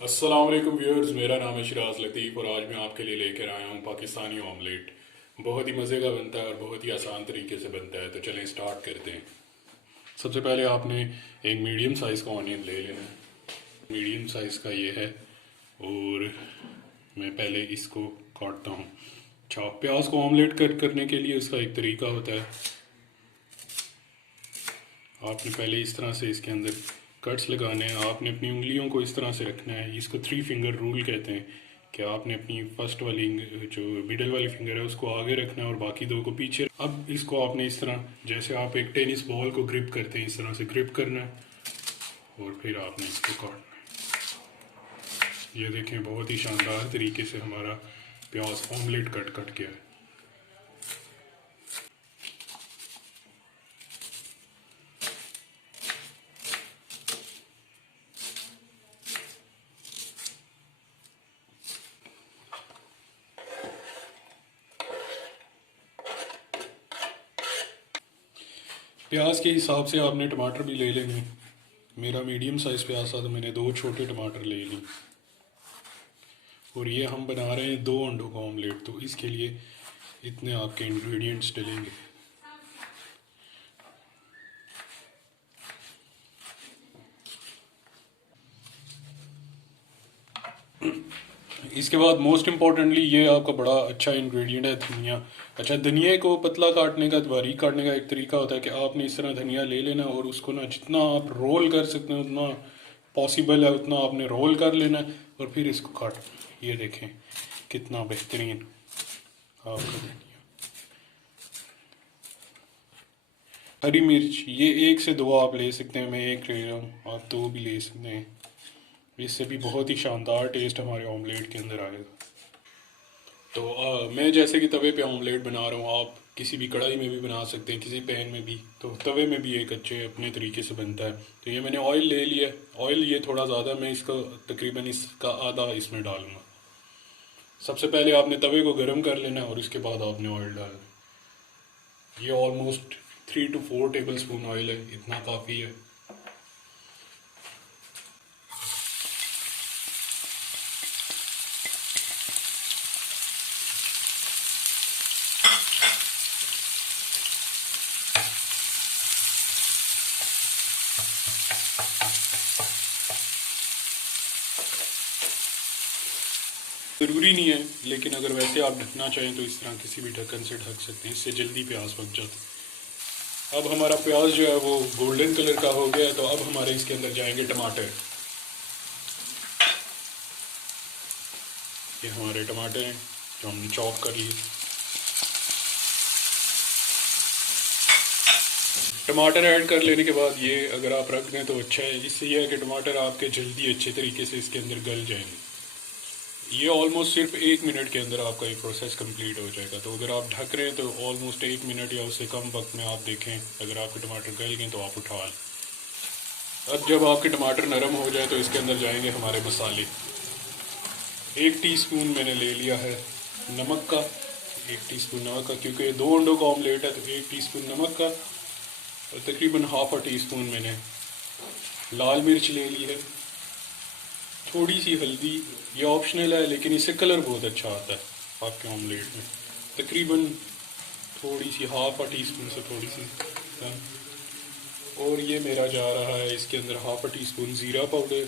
अस्सलाम वालेकुम व्यूअर्स, मेरा नाम है शिराज लतीफ़ और आज मैं आपके लिए लेकर आया हूँ पाकिस्तानी ऑमलेट। बहुत ही मज़े का बनता है और बहुत ही आसान तरीके से बनता है। तो चलें स्टार्ट करते हैं। सबसे पहले आपने एक मीडियम साइज़ का ऑनियन ले लेना है। मीडियम साइज़ का ये है और मैं पहले इसको काटता हूँ। अच्छा, प्याज को ऑमलेट कट करने के लिए इसका एक तरीका होता है। आपने पहले इस तरह से इसके अंदर कट्स लगाने हैं। आपने अपनी उंगलियों को इस तरह से रखना है। इसको 3 फिंगर रूल कहते हैं कि आपने अपनी फर्स्ट वाली जो मिडल वाली फिंगर है उसको आगे रखना है और बाकी दो को पीछे। अब इसको आपने इस तरह, जैसे आप एक टेनिस बॉल को ग्रिप करते हैं, इस तरह से ग्रिप करना है और फिर आपने इसको काटना है। ये देखें, बहुत ही शानदार तरीके से हमारा प्याज ऑमलेट कट गया है। प्याज के हिसाब से आपने टमाटर भी ले लेंगे। मेरा मीडियम साइज़ प्याज था तो मैंने 2 छोटे टमाटर ले ली। और ये हम बना रहे हैं 2 अंडों का ऑमलेट, तो इसके लिए इतने आपके इंग्रेडिएंट्स डलेंगे। इसके बाद मोस्ट इम्पॉर्टेंटली ये आपका बड़ा अच्छा इंग्रेडिएंट है, धनिया। अच्छा, धनिया को पतला काटने का, बारीक काटने का एक तरीका होता है कि आपने इस तरह धनिया ले लेना और उसको ना जितना आप रोल कर सकते हैं उतना पॉसिबल है उतना आपने रोल कर लेना है और फिर इसको काट। ये देखें कितना बेहतरीन आपका धनिया। हरी मिर्च ये 1 से 2 आप ले सकते हैं, मैं 1 ले रहा हूँ, आप 2 भी ले सकते हैं। इससे भी बहुत ही शानदार टेस्ट हमारे ऑमलेट के अंदर आएगा। तो मैं जैसे कि तवे पे ऑमलेट बना रहा हूँ, आप किसी भी कढ़ाई में भी बना सकते हैं, किसी पैन में भी। तो तवे में भी एक अच्छे अपने तरीके से बनता है। तो ये मैंने ऑयल ले लिया है। ऑयल ये थोड़ा ज़्यादा, मैं इसका तकरीबन इसका आधा इसमें डालूँगा। सबसे पहले आपने तवे को गर्म कर लेना और उसके बाद आपने ऑयल डालना। ये almost 3 to 4 table spoon oil है, इतना काफ़ी है। ज़रूरी नहीं है, लेकिन अगर वैसे आप ढकना चाहें तो इस तरह किसी भी ढक्कन से ढक सकते हैं, इससे जल्दी प्याज पक जाता है। अब हमारा प्याज जो है वो गोल्डन कलर का हो गया है, तो अब हमारे इसके अंदर जाएंगे टमाटर। ये हमारे टमाटर हैं जो हमने चॉप कर लिए। टमाटर ऐड कर लेने के बाद ये अगर आप रख दें तो अच्छा है। इससे यह है कि टमाटर आपके जल्दी अच्छे तरीके से इसके अंदर गल जाएंगे। ये ऑलमोस्ट सिर्फ 1 मिनट के अंदर आपका ये प्रोसेस कंप्लीट हो जाएगा। तो अगर आप ढक रहे हैं तो ऑलमोस्ट 1 मिनट या उससे कम वक्त में आप देखें, अगर आपके टमाटर गल गए तो आप उठा लें। अब जब आपके टमाटर नरम हो जाए तो इसके अंदर जाएंगे हमारे मसाले। 1 टीस्पून मैंने ले लिया है नमक का। 1 टीस्पून नमक का, क्योंकि ये 2 अंडों का ऑमलेट है, तो 1 टीस्पून नमक का। और तकरीबन हाफ a टीस्पून मैंने लाल मिर्च ले ली है। थोड़ी सी हल्दी, ये ऑप्शनल है लेकिन इससे कलर बहुत अच्छा आता है आपके ऑमलेट में। तकरीबन थोड़ी सी हाफ a टीस्पून से थोड़ी सी कम। और ये मेरा जा रहा है इसके अंदर हाफ a टीस्पून ज़ीरा पाउडर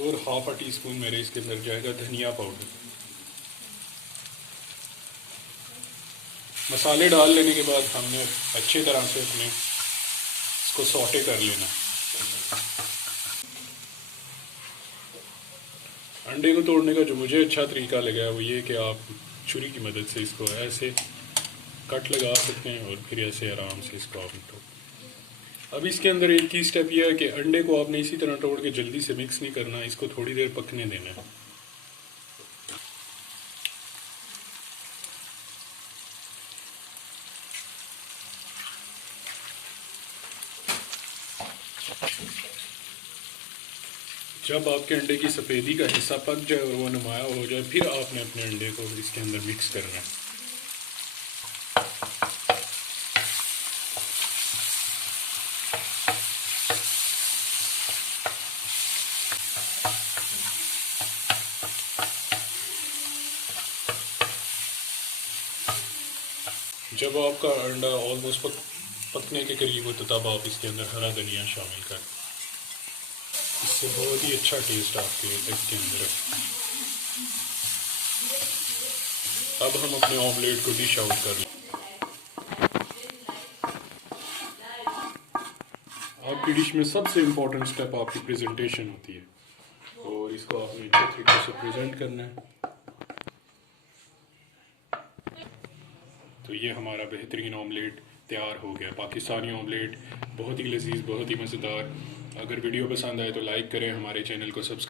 और हाफ a टीस्पून मेरे इसके अंदर जाएगा धनिया पाउडर। मसाले डाल लेने के बाद हमने अच्छी तरह से अपने इसको सौटे कर लेना। अंडे को तोड़ने का जो मुझे अच्छा तरीका लगा है वो ये कि आप छुरी की मदद से इसको ऐसे कट लगा सकते हैं और फिर ऐसे आराम से इसको आप तोड़। अब इसके अंदर एक ही स्टेप यह है कि अंडे को आपने इसी तरह तोड़ के जल्दी से मिक्स नहीं करना, इसको थोड़ी देर पकने देना है। जब आपके अंडे की सफ़ेदी का हिस्सा पक जाए और वो नुमाया हो जाए, फिर आपने अपने अंडे को इसके अंदर मिक्स करना है। जब आपका अंडा ऑलमोस्ट पकने के करीब हो तो तब आप इसके अंदर हरा धनिया शामिल करें। इससे बहुत ही अच्छा टेस्ट आपके एग के अंदर है। अब हम अपने ऑमलेट को डिश आउट कर लें। आपकी डिश में सबसे इम्पोर्टेंट स्टेप आपकी प्रेजेंटेशन होती है और इसको आपने अच्छे तरीके से प्रेजेंट करना है। तो ये हमारा बेहतरीन ऑमलेट तैयार हो गया। पाकिस्तानी ऑमलेट बहुत ही लजीज, बहुत ही मज़ेदार। अगर वीडियो पसंद आए तो लाइक करें, हमारे चैनल को सब्सक्राइब